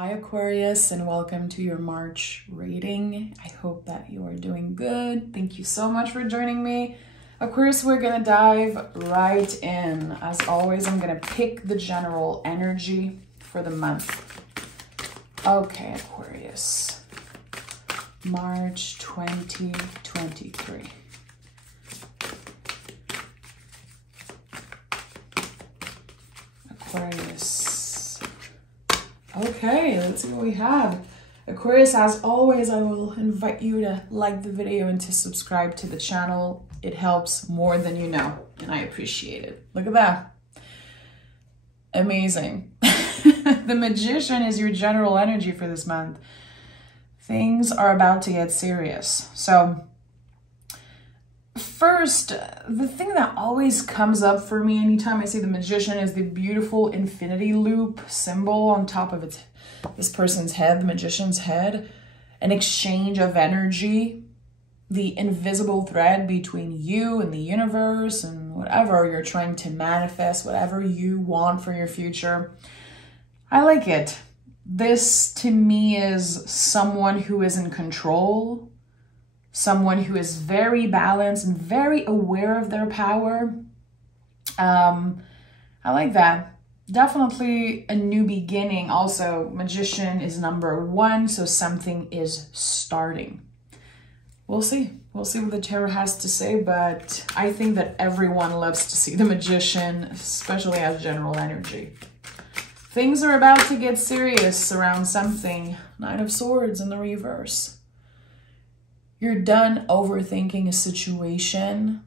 Hi Aquarius, and welcome to your March reading. I hope that you are doing good. Thank you so much for joining me. Aquarius, we're gonna dive right in. As always, I'm gonna pick the general energy for the month. Okay, Aquarius, March 2023. Aquarius. Okay, let's see what we have. Aquarius, as always, I will invite you to like the video and to subscribe to the channel. It helps more than you know, and I appreciate it. Look at that. Amazing. The Magician is your general energy for this month. Things are about to get serious. So first, the thing that always comes up for me anytime I see the Magician is the beautiful infinity loop symbol on top of this person's head, the Magician's head. An exchange of energy, the invisible thread between you and the universe and whatever you're trying to manifest, whatever you want for your future. I like it. This, to me, is someone who is in control, someone who is very balanced and very aware of their power. I like that. Definitely a new beginning. Also, Magician is number 1, so something is starting. We'll see. We'll see what the tarot has to say, but I think that everyone loves to see the Magician, especially as general energy. Things are about to get serious around something. Knight of Swords in the reverse. You're done overthinking a situation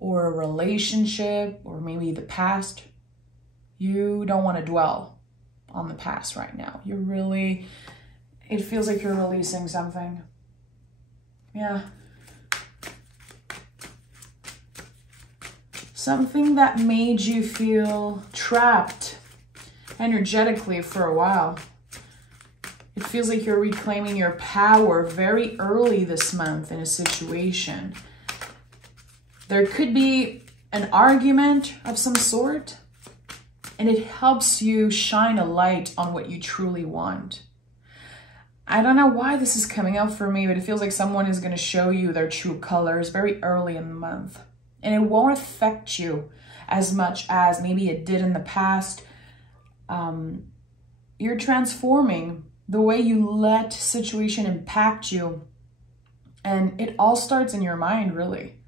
or a relationship or maybe the past. You don't want to dwell on the past right now. It feels like you're releasing something. Yeah. Something that made you feel trapped energetically for a while. It feels like you're reclaiming your power very early this month in a situation. There could be an argument of some sort, and it helps you shine a light on what you truly want. I don't know why this is coming up for me, but it feels like someone is going to show you their true colors very early in the month. And it won't affect you as much as maybe it did in the past. You're transforming the way you let situation impact you. And it all starts in your mind, really.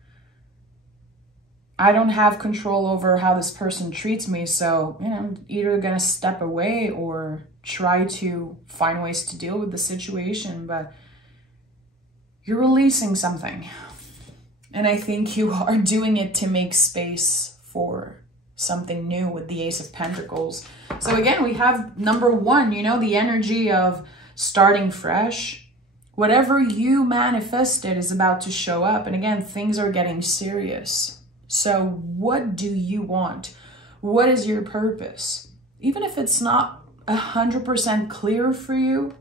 I don't have control over how this person treats me, so I'm either going to step away or try to find ways to deal with the situation, but you're releasing something. And I think you are doing it to make space for something new with the Ace of Pentacles. So again, we have number 1, the energy of starting fresh. Whatever you manifested is about to show up. And again, things are getting serious. So what do you want? What is your purpose? Even if it's not 100% clear for you,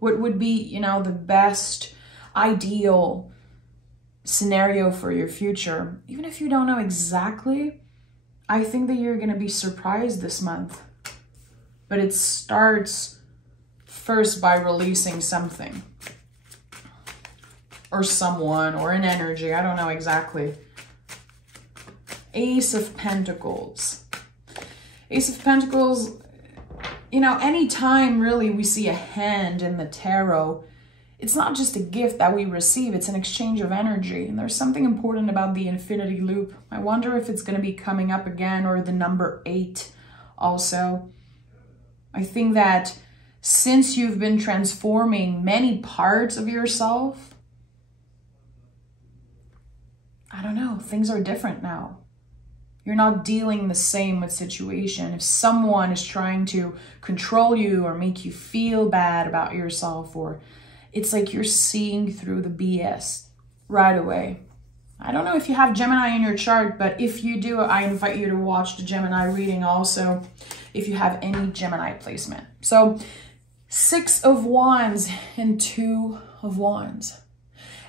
what would be, the best ideal scenario for your future? Even if you don't know exactly, I think that you're going to be surprised this month. But it starts first by releasing something. Or someone, or an energy. I don't know exactly. Ace of Pentacles. Ace of Pentacles, anytime really we see a hand in the tarot, it's not just a gift that we receive, it's an exchange of energy. And there's something important about the infinity loop. I wonder if it's going to be coming up again, or the number 8 also. I think that since you've been transforming many parts of yourself, I don't know, things are different now. You're not dealing the same with situation. If someone is trying to control you or make you feel bad about yourself, or it's like you're seeing through the BS right away. I don't know if you have Gemini in your chart, but if you do, I invite you to watch the Gemini reading also, if you have any Gemini placement. So 6 of Wands and 2 of Wands.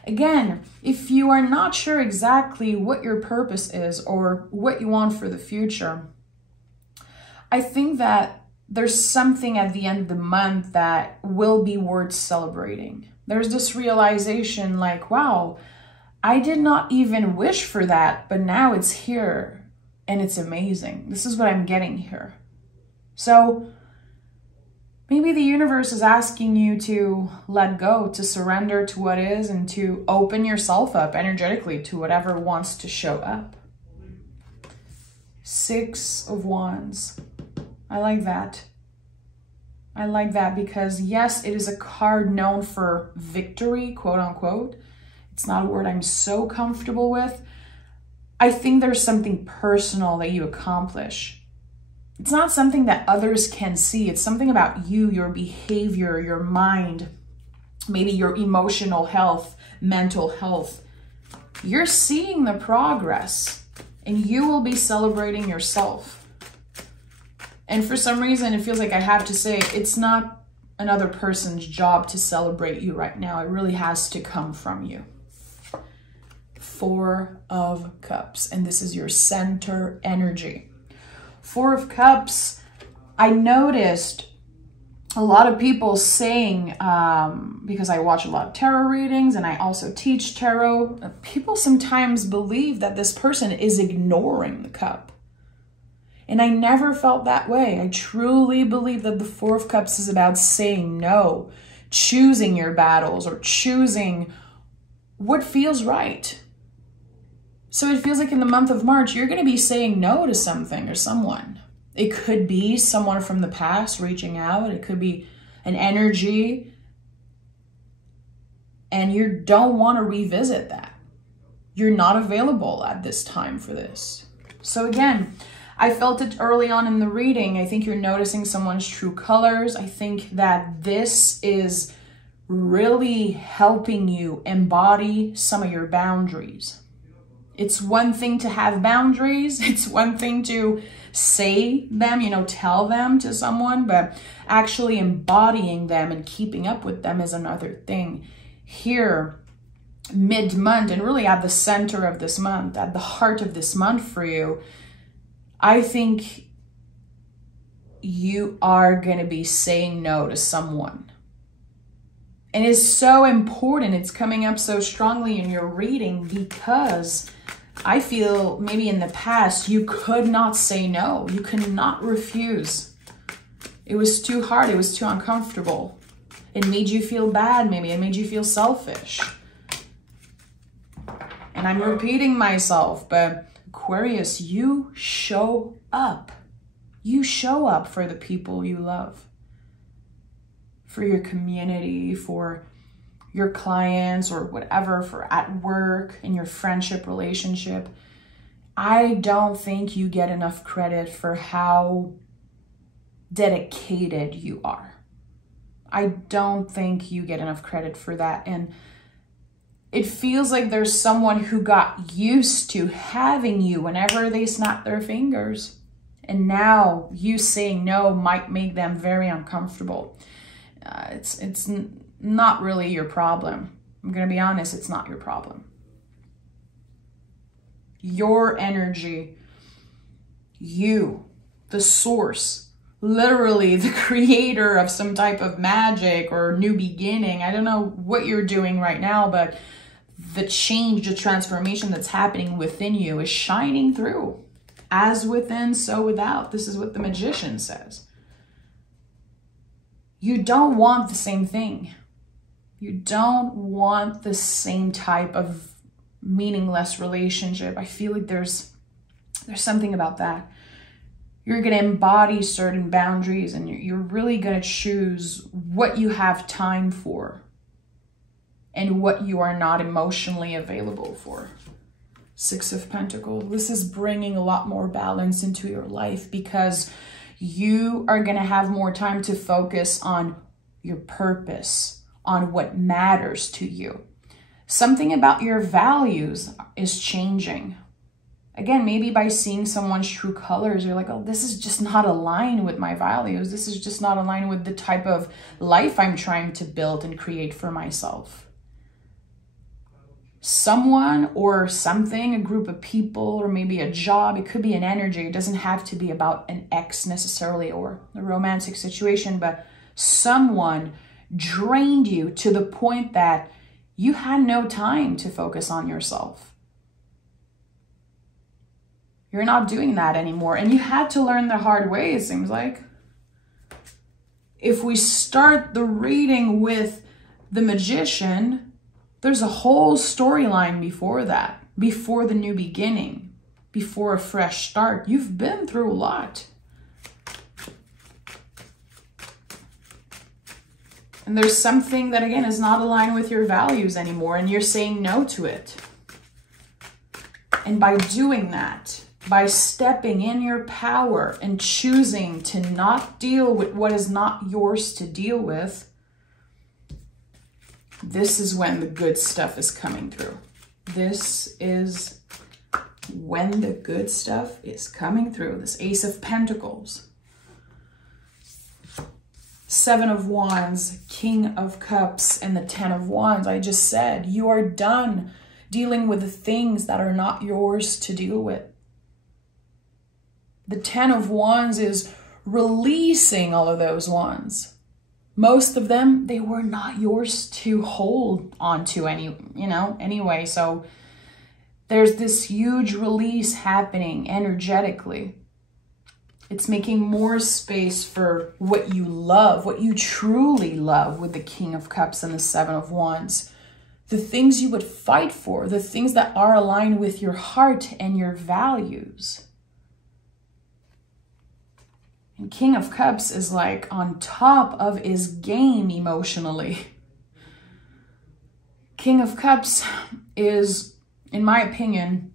Again, if you are not sure exactly what your purpose is or what you want for the future, I think that there's something at the end of the month that will be worth celebrating. There's this realization like, wow, I did not even wish for that, but now it's here and it's amazing. This is what I'm getting here. So maybe the universe is asking you to let go, to surrender to what is, and to open yourself up energetically to whatever wants to show up. 6 of Wands. I like that. I like that because yes, it is a card known for victory, quote unquote. It's not a word I'm so comfortable with. I think there's something personal that you accomplish. It's not something that others can see. It's something about you, your behavior, your mind, maybe your emotional health, mental health. You're seeing the progress and you will be celebrating yourself. And for some reason, it feels like I have to say, it's not another person's job to celebrate you right now. It really has to come from you. 4 of Cups, and this is your center energy. 4 of Cups, I noticed a lot of people saying, because I watch a lot of tarot readings and I also teach tarot, people sometimes believe that this person is ignoring the cup. And I never felt that way. I truly believe that the 4 of Cups is about saying no, choosing your battles, or choosing what feels right. So it feels like in the month of March, you're going to be saying no to something or someone. It could be someone from the past reaching out. It could be an energy. And you don't want to revisit that. You're not available at this time for this. So again, I felt it early on in the reading. I think you're noticing someone's true colors. I think that this is really helping you embody some of your boundaries. It's one thing to have boundaries. It's one thing to say them, you know, tell them to someone, but actually embodying them and keeping up with them is another thing. Here, mid-month, and really at the center of this month, at the heart of this month for you, I think you are going to be saying no to someone. And it's so important. It's coming up so strongly in your reading because I feel maybe in the past you could not say no. You could not refuse. It was too hard. It was too uncomfortable. It made you feel bad maybe. It made you feel selfish. And I'm repeating myself, but Aquarius, you show up. You show up for the people you love. For your community, for your clients or whatever, for at work, in your friendship relationship. I don't think you get enough credit for how dedicated you are. I don't think you get enough credit for that. And it feels like there's someone who got used to having you whenever they snap their fingers. And now you saying no might make them very uncomfortable. It's not really your problem. I'm going to be honest, it's not your problem. Your energy, you, the source, literally the creator of some type of magic or new beginning. I don't know what you're doing right now, but the change, the transformation that's happening within you is shining through. As within, so without. This is what the Magician says. You don't want the same thing. You don't want the same type of meaningless relationship. I feel like there's something about that. You're going to embody certain boundaries and you're really going to choose what you have time for and what you are not emotionally available for. 6 of Pentacles. This is bringing a lot more balance into your life because you are going to have more time to focus on your purpose, on what matters to you. Something about your values is changing. Again, maybe by seeing someone's true colors, you're like, oh, this is just not aligned with my values. This is just not aligned with the type of life I'm trying to build and create for myself. someone or something, a group of people, or maybe a job. It could be an energy. It doesn't have to be about an ex necessarily or a romantic situation, but someone drained you to the point that you had no time to focus on yourself. You're not doing that anymore. And you had to learn the hard way, it seems like. If we start the reading with the Magician, there's a whole storyline before that, before the new beginning, before a fresh start. You've been through a lot. And there's something that, again, is not aligned with your values anymore, and you're saying no to it. And by doing that, by stepping in your power and choosing to not deal with what is not yours to deal with, this is when the good stuff is coming through. This is when the good stuff is coming through. This Ace of Pentacles, Seven of Wands, King of Cups, and the Ten of Wands. I just said, you are done dealing with the things that are not yours to deal with. The Ten of Wands is releasing all of those wands. Most of them, they were not yours to hold on to anyway. So there's this huge release happening energetically. It's making more space for what you love, what you truly love with the King of Cups and the Seven of Wands. The things you would fight for, the things that are aligned with your heart and your values. And King of Cups is like on top of his game emotionally. King of Cups is, in my opinion,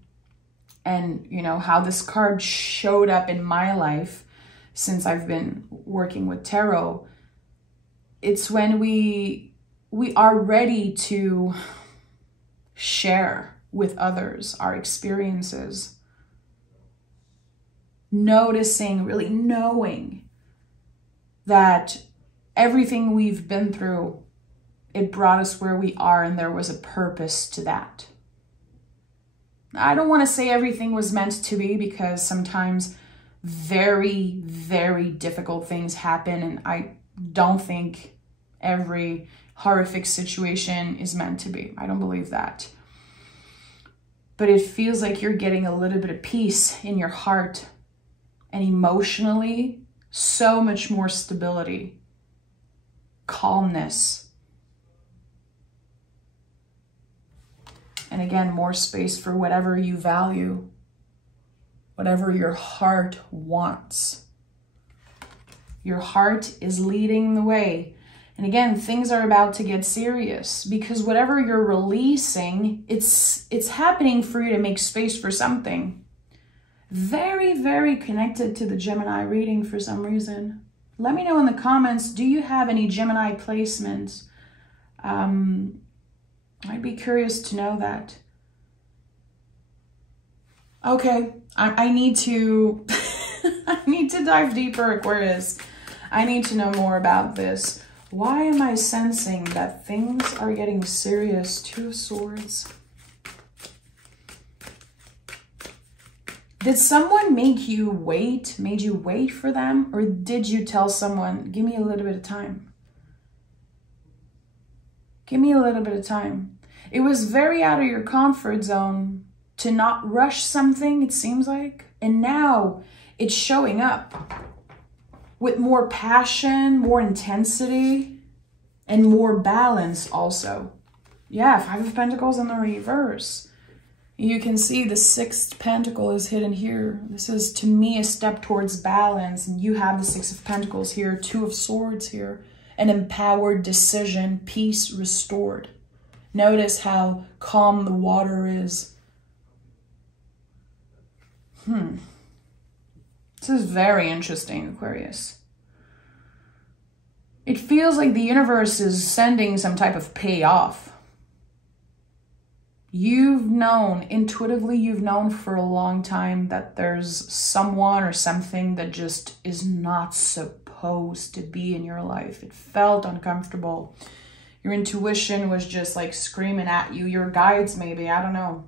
and you know how this card showed up in my life since I've been working with tarot, it's when we are ready to share with others our experiences. Noticing, really knowing that everything we've been through, it brought us where we are, and there was a purpose to that. I don't want to say everything was meant to be, because sometimes very, very difficult things happen, and I don't think every horrific situation is meant to be. I don't believe that. But it feels like you're getting a little bit of peace in your heart. And emotionally, so much more stability, calmness. And again, more space for whatever you value, whatever your heart wants. Your heart is leading the way. And again, things are about to get serious, because whatever you're releasing, it's happening for you to make space for something. Very, very connected to the Gemini reading for some reason. Let me know in the comments, do you have any Gemini placements? I'd be curious to know that. Okay, I need to I need to dive deeper, Aquarius. I need to know more about this. Why am I sensing that things are getting serious? Two of Swords. Did someone make you wait, made you wait for them? Or did you tell someone, give me a little bit of time? Give me a little bit of time. It was very out of your comfort zone to not rush something, it seems like. And now it's showing up with more passion, more intensity, and more balance also. Yeah, Five of Pentacles in the reverse. You can see the Sixth Pentacle is hidden here. This is, to me, a step towards balance. And you have the Six of Pentacles here, Two of Swords here. An empowered decision, peace restored. Notice how calm the water is. This is very interesting, Aquarius. It feels like the universe is sending some type of payoff. You've known, intuitively, you've known for a long time that there's someone or something that just is not supposed to be in your life. It felt uncomfortable. Your intuition was just like screaming at you, your guides maybe, I don't know.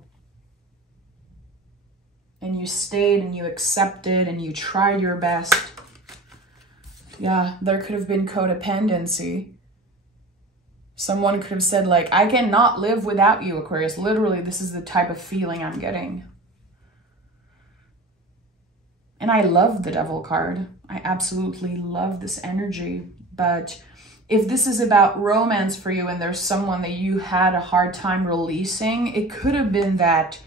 And you stayed and you accepted and you tried your best. Yeah, there could have been codependency. Someone could have said like, I cannot live without you, Aquarius. Literally, this is the type of feeling I'm getting. And I love the Devil card. I absolutely love this energy. But if this is about romance for you and there's someone that you had a hard time releasing, it could have been that,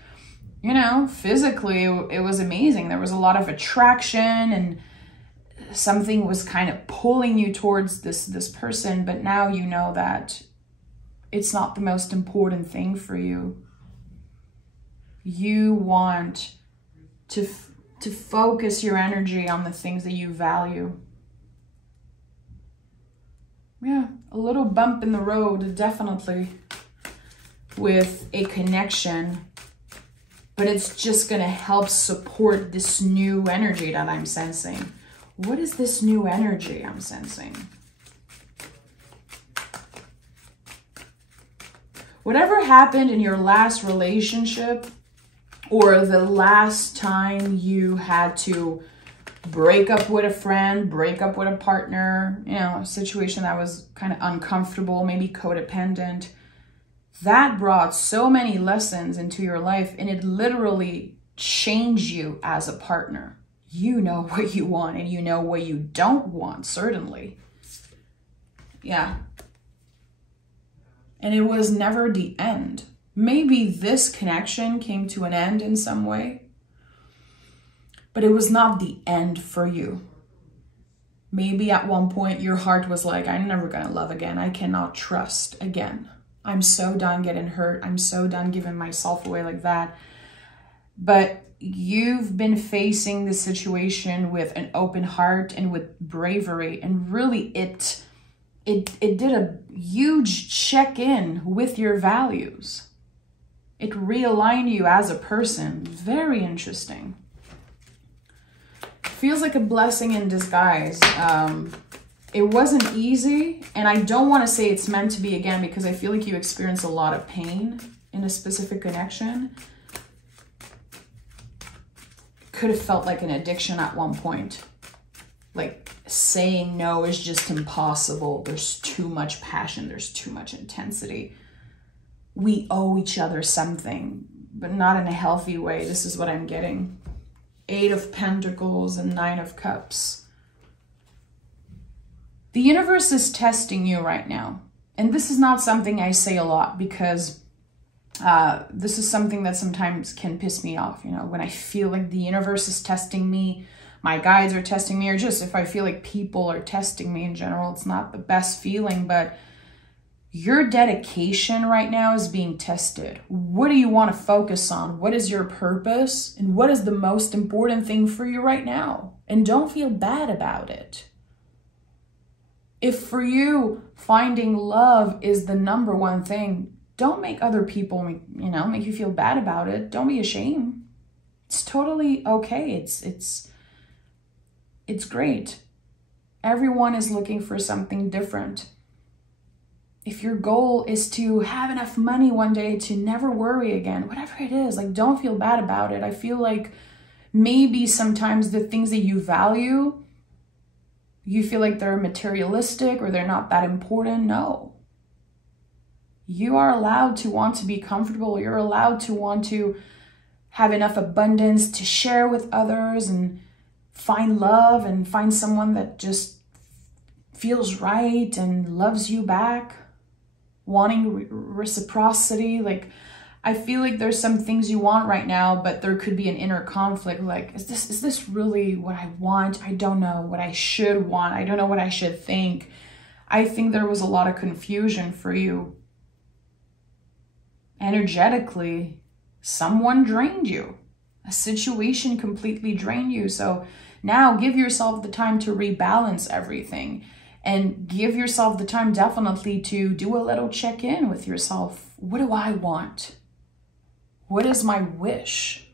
you know, physically it was amazing. There was a lot of attraction and something was kind of pulling you towards this person, but now you know that it's not the most important thing for you. You want to focus your energy on the things that you value. Yeah, a little bump in the road, definitely, with a connection, but it's just going to help support this new energy that I'm sensing. What is this new energy I'm sensing? Whatever happened in your last relationship, or the last time you had to break up with a friend, break up with a partner, you know, a situation that was kind of uncomfortable, maybe codependent, that brought so many lessons into your life, and it literally changed you as a partner. You know what you want and you know what you don't want, certainly. Yeah. And it was never the end. Maybe this connection came to an end in some way, but it was not the end for you. Maybe at one point your heart was like, I'm never gonna love again. I cannot trust again. I'm so done getting hurt. I'm so done giving myself away like that. But you've been facing the situation with an open heart and with bravery, and really it did a huge check-in with your values. It realigned you as a person. Very interesting. Feels like a blessing in disguise. It wasn't easy, and I don't want to say it's meant to be again, because I feel like you experienced a lot of pain in a specific connection. Could have felt like an addiction at one point. Like saying no is just impossible. There's too much passion. There's too much intensity. We owe each other something, but not in a healthy way. This is what I'm getting. 8 of Pentacles and 9 of Cups. The universe is testing you right now. And this is not something I say a lot, because this is something that sometimes can piss me off. You know, when I feel like the universe is testing me, my guides are testing me, or just if I feel like people are testing me in general, it's not the best feeling. But your dedication right now is being tested. What do you want to focus on? What is your purpose? And what is the most important thing for you right now? And don't feel bad about it. If for you, finding love is the #1 thing, don't make other people, you know, make you feel bad about it. Don't be ashamed. It's totally okay. It's great. Everyone is looking for something different. If your goal is to have enough money one day to never worry again, whatever it is, like, don't feel bad about it. I feel like maybe sometimes the things that you value, you feel like they're materialistic or they're not that important. No. You are allowed to want to be comfortable. You're allowed to want to have enough abundance to share with others and find love and find someone that just feels right and loves you back, wanting reciprocity. Like, I feel like there's some things you want right now, but there could be an inner conflict. Like, is this really what I want? I don't know what I should want. I don't know what I should think. I think there was a lot of confusion for you. Energetically, someone drained you. A situation completely drained you. So now give yourself the time to rebalance everything, and give yourself the time definitely to do a little check-in with yourself. What do I want? What is my wish?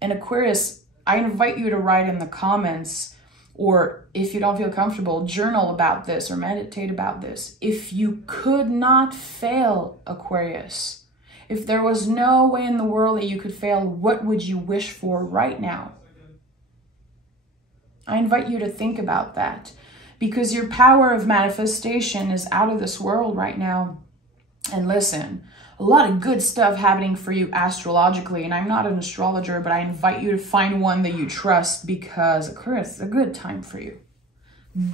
And Aquarius, I invite you to write in the comments, Or if you don't feel comfortable, journal about this or meditate about this. If you could not fail, Aquarius, if there was no way in the world that you could fail, what would you wish for right now? I invite you to think about that, because your power of manifestation is out of this world right now. And listen, a lot of good stuff happening for you astrologically. And I'm not an astrologer, but I invite you to find one that you trust, because Aquarius is a good time for you.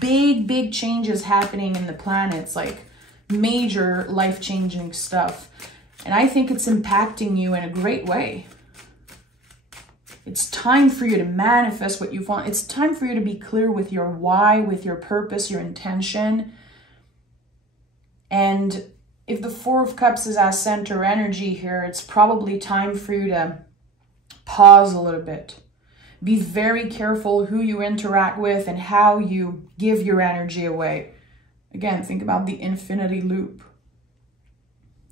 Big changes happening in the planets, like major life-changing stuff. And I think it's impacting you in a great way. It's time for you to manifest what you want. It's time for you to be clear with your why, with your purpose, your intention. And if the Four of Cups is as center energy here, it's probably time for you to pause a little bit. Be very careful who you interact with and how you give your energy away. Again, think about the infinity loop.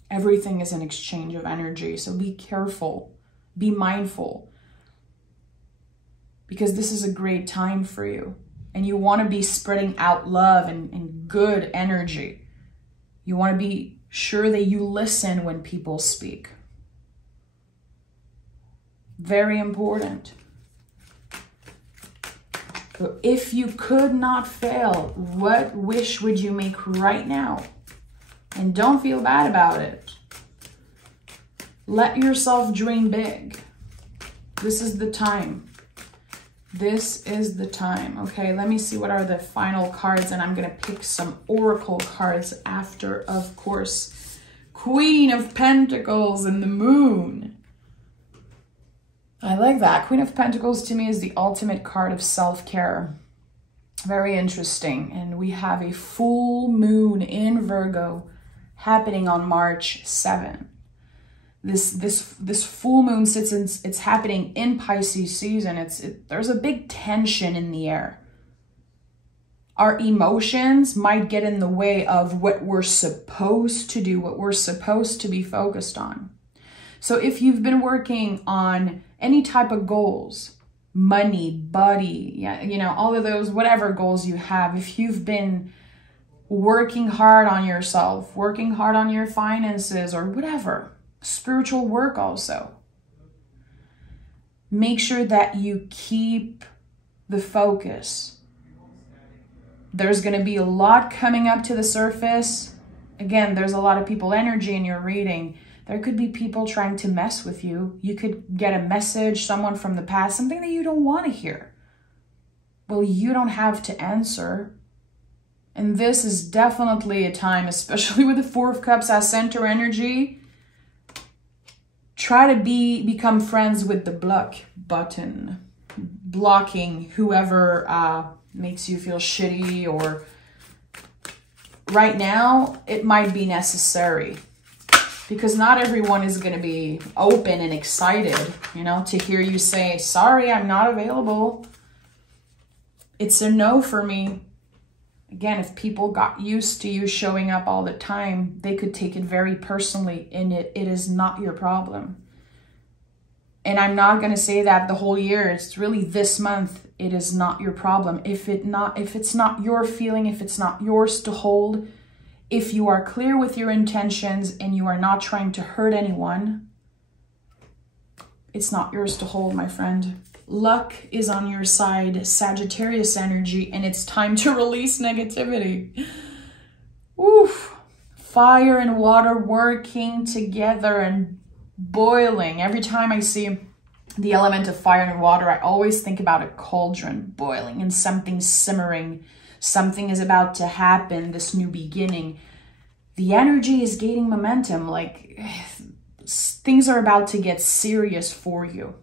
Everything is an exchange of energy, so be careful, be mindful. Because this is a great time for you. And you want to be spreading out love and good energy. You want to be sure that you listen when people speak. Very important. So if you could not fail, what wish would you make right now? And don't feel bad about it. Let yourself dream big. This is the time. This is the time. Okay, let me see what are the final cards, and I'm going to pick some oracle cards after, of course. Queen of Pentacles and the Moon. I like that. Queen of Pentacles to me is the ultimate card of self-care. Very interesting. And we have a full moon in Virgo happening on March 7th. This full moon it's happening in Pisces season. There's a big tension in the air. Our emotions might get in the way of what we're supposed to do, what we're supposed to be focused on. So if you've been working on any type of goals, money, body, yeah, you know, all of those, whatever goals you have, if you've been working hard on yourself, working hard on your finances or whatever, spiritual work also, make sure that you keep the focus. There's going to be a lot coming up to the surface. Again, there's a lot of people energy in your reading. There could be people trying to mess with you. You could get a message, someone from the past, something that you don't want to hear. Well, you don't have to answer. And this is definitely a time, especially with the Four of Cups as center energy. Try to become friends with the block button, blocking whoever makes you feel shitty, or right now it might be necessary, because not everyone is going to be open and excited, you know, to hear you say, sorry, I'm not available. It's a no for me. Again, if people got used to you showing up all the time, they could take it very personally, and it is not your problem. And I'm not going to say that the whole year. It's really this month. It is not your problem. If it's not your feeling, if it's not yours to hold, if you are clear with your intentions and you are not trying to hurt anyone, it's not yours to hold, my friend. Luck is on your side, Sagittarius energy, and it's time to release negativity. Oof. Fire and water working together and boiling. Every time I see the element of fire and water, I always think about a cauldron boiling and something simmering. Something is about to happen, this new beginning. The energy is gaining momentum, like things are about to get serious for you.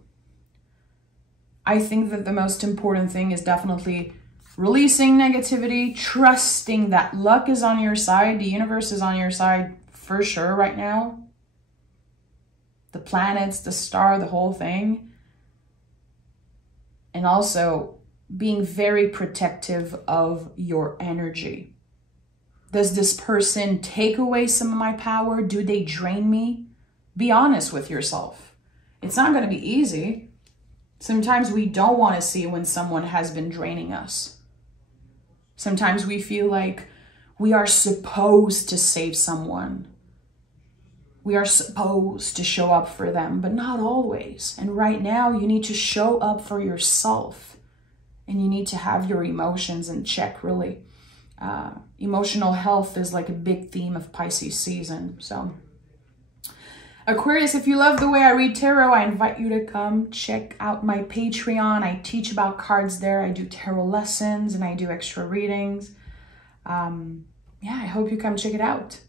I think that the most important thing is definitely releasing negativity, trusting that luck is on your side, the universe is on your side for sure right now. The planets, the star, the whole thing. And also being very protective of your energy. Does this person take away some of my power? Do they drain me? Be honest with yourself. It's not going to be easy. Sometimes we don't want to see when someone has been draining us. Sometimes we feel like we are supposed to save someone. We are supposed to show up for them, but not always. And right now, you need to show up for yourself. And you need to have your emotions in check, really. Emotional health is like a big theme of Pisces season. So, Aquarius, if you love the way I read tarot, I invite you to come check out my Patreon. I teach about cards there. I do tarot lessons and I do extra readings. Yeah, I hope you come check it out.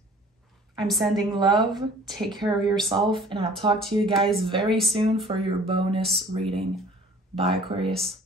I'm sending love. Take care of yourself. And I'll talk to you guys very soon for your bonus reading. Bye, Aquarius.